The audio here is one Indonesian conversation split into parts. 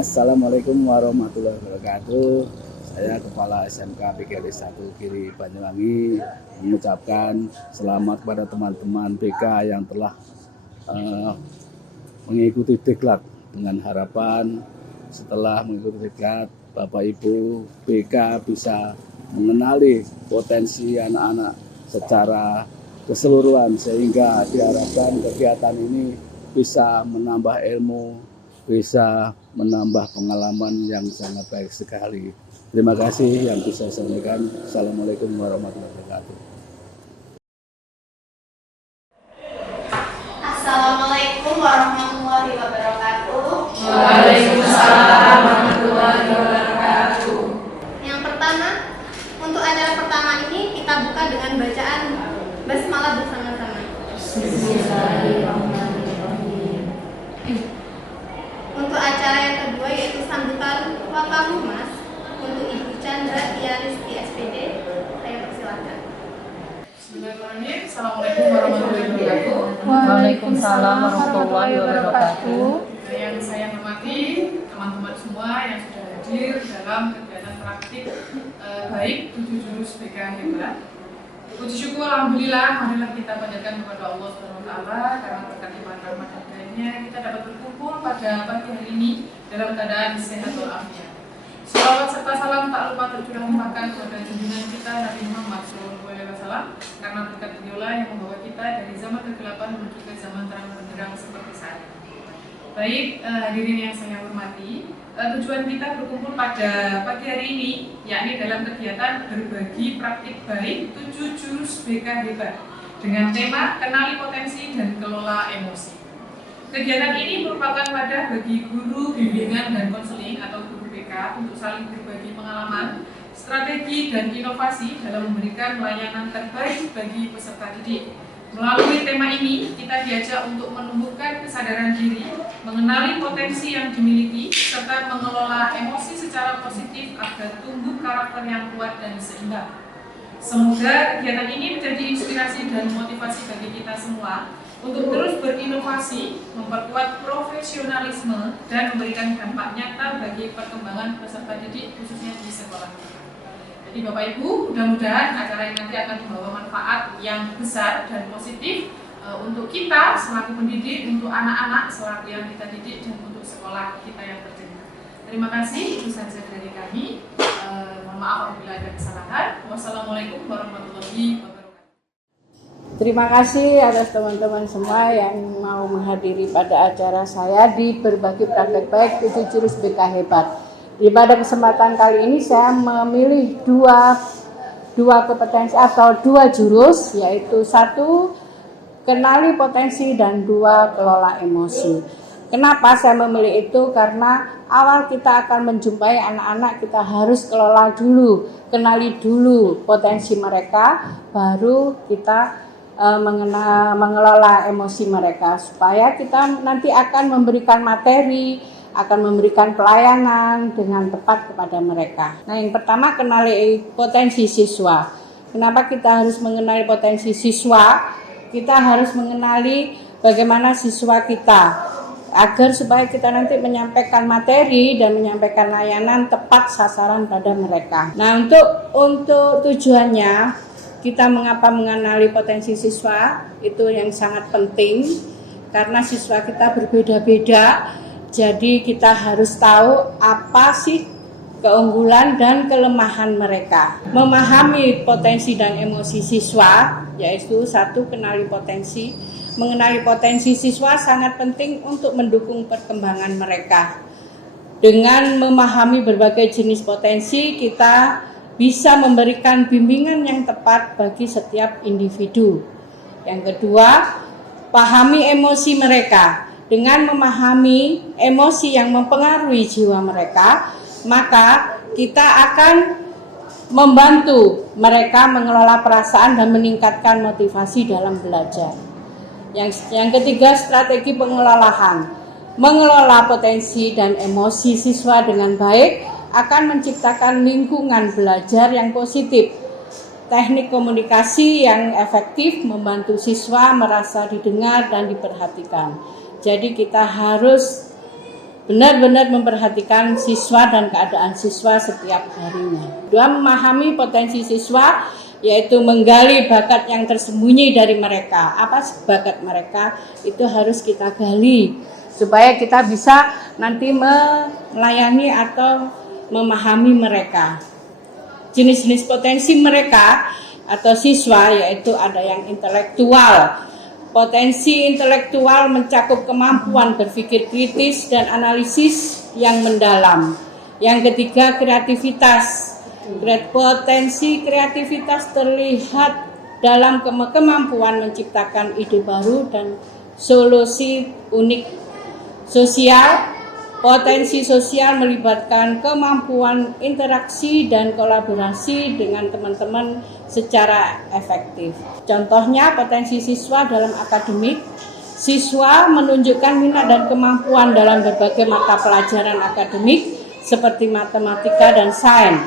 Assalamualaikum warahmatullahi wabarakatuh. Saya Kepala SMK PGRI 1 Giri Banyuwangi mengucapkan selamat kepada teman-teman BK yang telah mengikuti diklat, dengan harapan setelah mengikuti diklat Bapak Ibu BK bisa mengenali potensi anak-anak secara keseluruhan, sehingga diharapkan kegiatan ini bisa menambah ilmu, bisa menambah pengalaman yang sangat baik sekali. Terima kasih yang bisa saya sampaikan. Assalamualaikum warahmatullahi wabarakatuh. Assalamualaikum warahmatullahi wabarakatuh. Waalaikumsalam warahmatullahi wabarakatuh. Yang pertama, untuk acara pertama ini kita buka dengan bacaan basmalah bersama-sama. Bismillahirrahmanirrahim. Untuk acara yang kedua yaitu sambutan Wakahumas untuk Ibu Chandra Tiaristi SPD. Saya persilakan. Bismillahirrahmanirrahim. Assalamualaikum warahmatullahi wabarakatuh. Waalaikumsalam warahmatullahi wabarakatuh. Yang saya hormati teman-teman semua yang sudah hadir dalam kegiatan praktik baik 7 jurus BK Hebat. Puji syukur alhamdulillah, marilah kita panjatkan kepada Allah SWT karena berkat iman rahmat dan hidayahnya kita dapat berkumpul pada pagi hari ini dalam keadaan sehat walafiat. Salawat serta salam tak lupa tercurah limpahkan kepada junjungan kita Nabi Muhammad SAW, karena berkat beliaulah yang membawa kita dari zaman kegelapan menuju ke zaman terang benderang seperti saat ini. Baik, hadirin yang saya hormati, tujuan kita berkumpul pada pagi hari ini yakni dalam kegiatan berbagi praktik baik 7 jurus BK Hebat dengan tema kenali potensi dan kelola emosi. Kegiatan ini merupakan wadah bagi guru bimbingan dan konseling atau guru BK untuk saling berbagi pengalaman, strategi dan inovasi dalam memberikan layanan terbaik bagi peserta didik. Melalui tema ini, kita diajak untuk menumbuhkan kesadaran diri, mengenali potensi yang dimiliki, serta mengelola emosi secara positif agar tumbuh karakter yang kuat dan seimbang. Semoga kegiatan ini menjadi inspirasi dan motivasi bagi kita semua untuk terus berinovasi, memperkuat profesionalisme, dan memberikan dampak nyata bagi perkembangan peserta didik khususnya di sekolah. Jadi Bapak Ibu, mudah-mudahan acara ini nanti akan membawa manfaat yang besar dan positif untuk kita selaku pendidik, untuk anak-anak selaku yang kita didik, dan untuk sekolah kita yang tercinta. Terima kasih, itu saja dari kami. Mohon maaf apabila ada kesalahan. Wassalamualaikum warahmatullahi wabarakatuh. Terima kasih atas teman-teman semua yang mau menghadiri pada acara saya di berbagi praktek baik 7 jurus BK Hebat. Pada kesempatan kali ini saya memilih dua kompetensi atau 2 jurus, yaitu 1 kenali potensi dan 2 kelola emosi. Kenapa saya memilih itu? Karena awal kita akan menjumpai anak-anak, kita harus kelola dulu, kenali dulu potensi mereka, baru kita mengelola emosi mereka, supaya kita nanti akan memberikan materi, akan memberikan pelayanan dengan tepat kepada mereka. Nah, yang pertama, kenali potensi siswa. Kenapa kita harus mengenali potensi siswa? Kita harus mengenali bagaimana siswa kita, agar supaya kita nanti menyampaikan materi dan menyampaikan layanan tepat sasaran pada mereka. Nah, untuk tujuannya, kita mengapa mengenali potensi siswa, itu yang sangat penting, karena siswa kita berbeda-beda. Jadi kita harus tahu apa sih keunggulan dan kelemahan mereka. Memahami potensi dan emosi siswa, yaitu 1, kenali potensi. Mengenali potensi siswa sangat penting untuk mendukung perkembangan mereka. Dengan memahami berbagai jenis potensi, kita bisa memberikan bimbingan yang tepat bagi setiap individu. Yang kedua, pahami emosi mereka. Dengan memahami emosi yang mempengaruhi jiwa mereka, maka kita akan membantu mereka mengelola perasaan dan meningkatkan motivasi dalam belajar. Yang ketiga, strategi pengelolaan. Mengelola potensi dan emosi siswa dengan baik akan menciptakan lingkungan belajar yang positif. Teknik komunikasi yang efektif membantu siswa merasa didengar dan diperhatikan. Jadi kita harus benar-benar memperhatikan siswa dan keadaan siswa setiap harinya. Kedua, memahami potensi siswa, yaitu menggali bakat yang tersembunyi dari mereka. Apa bakat mereka? Itu harus kita gali supaya kita bisa nanti melayani atau memahami mereka. Jenis-jenis potensi mereka atau siswa yaitu ada yang intelektual. Potensi intelektual mencakup kemampuan berpikir kritis dan analisis yang mendalam. Yang ketiga, kreativitas. Potensi kreativitas terlihat dalam kemampuan menciptakan ide baru dan solusi unik. Sosial, potensi sosial melibatkan kemampuan interaksi dan kolaborasi dengan teman-teman secara efektif. Contohnya potensi siswa dalam akademik, siswa menunjukkan minat dan kemampuan dalam berbagai mata pelajaran akademik seperti matematika dan sains.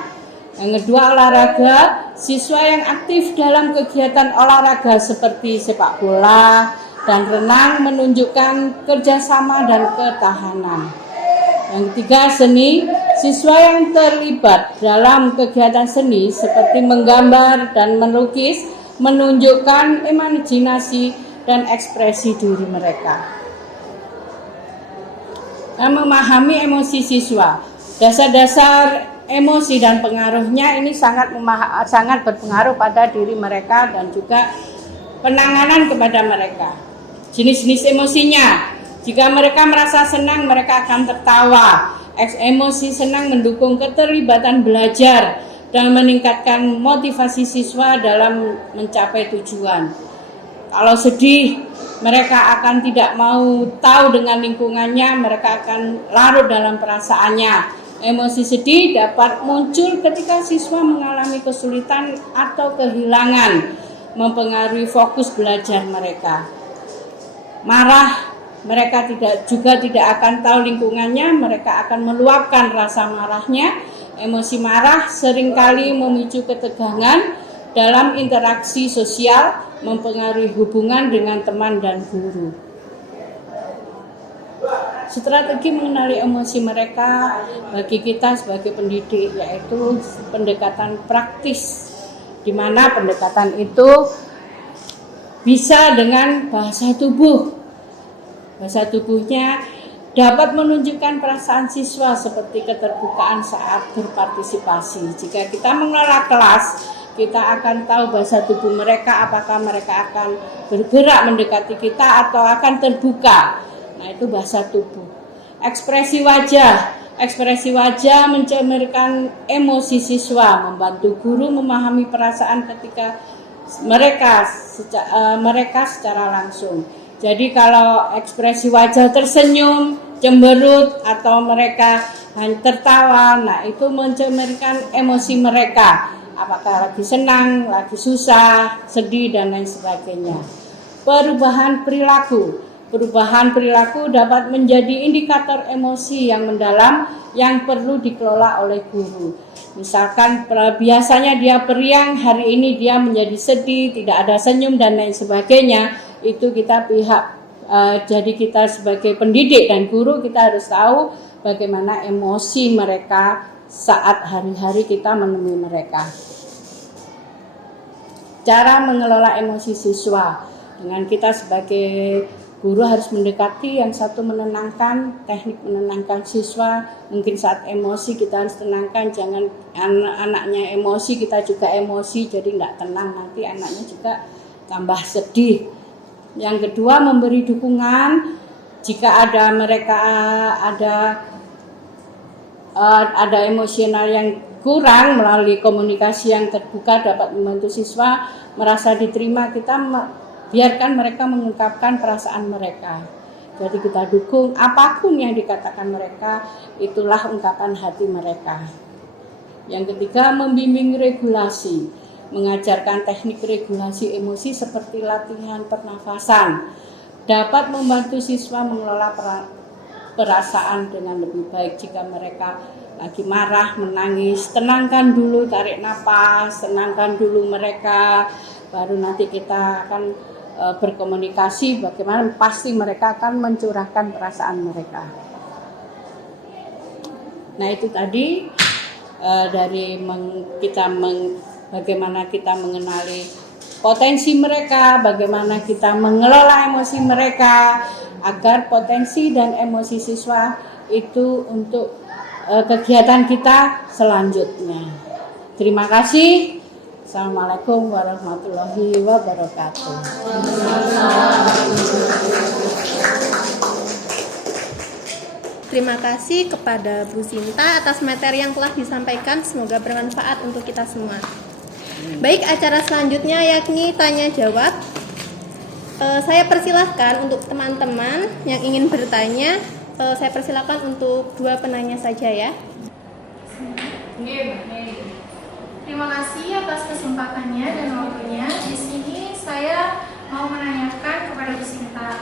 Yang kedua, olahraga, siswa yang aktif dalam kegiatan olahraga seperti sepak bola dan renang menunjukkan kerjasama dan ketahanan. Yang ketiga, seni, siswa yang terlibat dalam kegiatan seni seperti menggambar dan melukis menunjukkan imajinasi dan ekspresi diri mereka. Nah, memahami emosi siswa, dasar-dasar emosi dan pengaruhnya ini sangat berpengaruh pada diri mereka dan juga penanganan kepada mereka. Jenis-jenis emosinya, jika mereka merasa senang, mereka akan tertawa. Emosi senang mendukung keterlibatan belajar dan meningkatkan motivasi siswa dalam mencapai tujuan. Kalau sedih, mereka akan tidak mau tahu dengan lingkungannya, mereka akan larut dalam perasaannya. Emosi sedih dapat muncul ketika siswa mengalami kesulitan atau kehilangan, mempengaruhi fokus belajar mereka. Marah, mereka tidak akan tahu lingkungannya, mereka akan meluapkan rasa marahnya. Emosi marah seringkali memicu ketegangan dalam interaksi sosial, mempengaruhi hubungan dengan teman dan guru. Strategi mengenali emosi mereka bagi kita sebagai pendidik yaitu pendekatan praktis, di mana pendekatan itu bisa dengan bahasa tubuh. Bahasa tubuhnya dapat menunjukkan perasaan siswa seperti keterbukaan saat berpartisipasi. Jika kita mengelola kelas, kita akan tahu bahasa tubuh mereka, apakah mereka akan bergerak mendekati kita atau akan terbuka. Nah, itu bahasa tubuh. Ekspresi wajah mencerminkan emosi siswa, membantu guru memahami perasaan ketika mereka secara langsung. Jadi kalau ekspresi wajah tersenyum, cemberut atau mereka hanya tertawa, nah itu mencerminkan emosi mereka. Apakah lagi senang, lagi susah, sedih dan lain sebagainya. Perubahan perilaku dapat menjadi indikator emosi yang mendalam yang perlu dikelola oleh guru. Misalkan biasanya dia periang, hari ini dia menjadi sedih, tidak ada senyum dan lain sebagainya. Itu kita jadi kita sebagai pendidik dan guru kita harus tahu bagaimana emosi mereka saat hari-hari kita menemui mereka. Cara mengelola emosi siswa, dengan kita sebagai guru harus mendekati, yang satu menenangkan, teknik menenangkan siswa. Mungkin saat emosi kita harus tenangkan, jangan anaknya emosi kita juga emosi, jadi nggak tenang, nanti anaknya juga tambah sedih. Yang kedua, memberi dukungan jika mereka ada emosional yang kurang, melalui komunikasi yang terbuka dapat membantu siswa merasa diterima. Kita biarkan mereka mengungkapkan perasaan mereka. Jadi kita dukung apapun yang dikatakan mereka, itulah ungkapan hati mereka. Yang ketiga, membimbing regulasi. Mengajarkan teknik regulasi emosi seperti latihan pernafasan dapat membantu siswa mengelola perasaan dengan lebih baik. Jika mereka lagi marah, menangis, tenangkan dulu, tarik nafas, tenangkan dulu mereka, baru nanti kita akan berkomunikasi bagaimana pasti mereka akan mencurahkan perasaan mereka. Nah itu tadi dari bagaimana kita mengenali potensi mereka, bagaimana kita mengelola emosi mereka agar potensi dan emosi siswa itu untuk kegiatan kita selanjutnya. Terima kasih. Assalamualaikum warahmatullahi wabarakatuh. Terima kasih kepada Bu Sinta atas materi yang telah disampaikan. Semoga bermanfaat untuk kita semua. Baik, acara selanjutnya yakni tanya jawab. Saya persilahkan untuk teman-teman yang ingin bertanya. Saya persilahkan untuk 2 penanya saja ya. Terima kasih atas kesempatannya dan waktunya. Di sini saya mau menanyakan kepada Bu Sinta.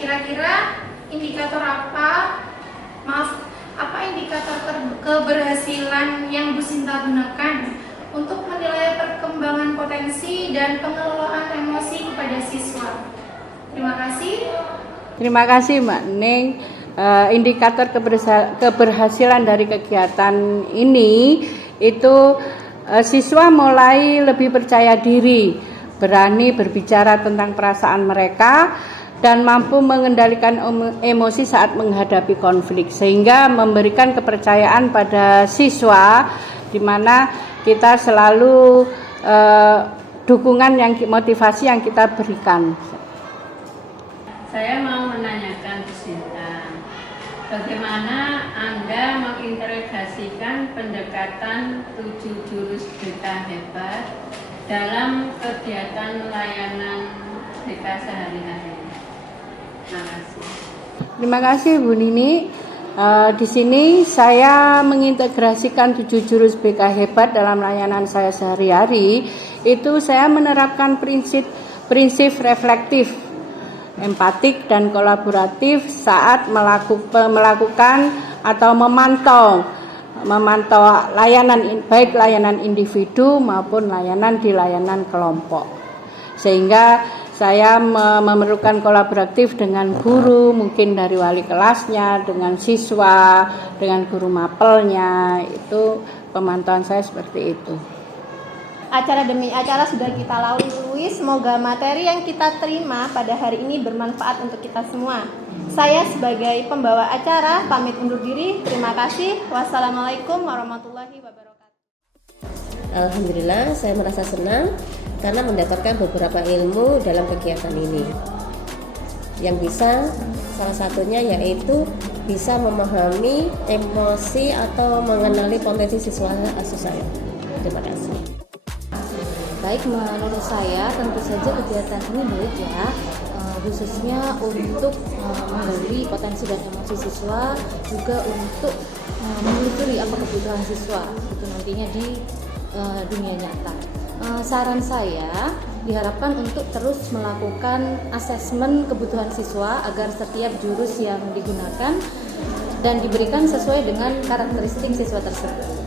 Kira-kira indikator apa indikator keberhasilan yang Bu Sinta gunakan untuk menilai perkembangan potensi dan pengelolaan emosi kepada siswa? Terima kasih. Terima kasih Mbak Neng. Indikator keberhasilan dari kegiatan ini itu siswa mulai lebih percaya diri, berani berbicara tentang perasaan mereka, dan mampu mengendalikan emosi saat menghadapi konflik, sehingga memberikan kepercayaan pada siswa, di mana kita selalu dukungan motivasi yang kita berikan. Saya mau menanyakan Bu Sinta, bagaimana Anda mengintegrasikan pendekatan 7 jurus BK Hebat dalam kegiatan layanan BK sehari-hari? Terima kasih. Terima kasih Bu Nini. Di sini saya mengintegrasikan 7 jurus BK Hebat dalam layanan saya sehari-hari. Itu saya menerapkan prinsip reflektif, empatik dan kolaboratif saat melakukan atau memantau layanan, baik layanan individu maupun layanan di layanan kelompok, sehingga saya memerlukan kolaboratif dengan guru, mungkin dari wali kelasnya, dengan siswa, dengan guru mapelnya. Itu pemantauan saya seperti itu. Acara demi acara sudah kita lalui. Semoga materi yang kita terima pada hari ini bermanfaat untuk kita semua. Saya sebagai pembawa acara pamit undur diri. Terima kasih. Wassalamualaikum warahmatullahi wabarakatuh. Alhamdulillah, saya merasa senang karena mendapatkan beberapa ilmu dalam kegiatan ini. Yang bisa, salah satunya yaitu bisa memahami emosi atau mengenali potensi siswa asuh saya. Terima kasih. Baik, menurut saya tentu saja kegiatan ini baik ya, khususnya untuk menggali potensi dan emosi siswa, juga untuk menelusuri apa kebutuhan siswa itu nantinya di dunia nyata. Saran saya diharapkan untuk terus melakukan asesmen kebutuhan siswa agar setiap jurus yang digunakan dan diberikan sesuai dengan karakteristik siswa tersebut.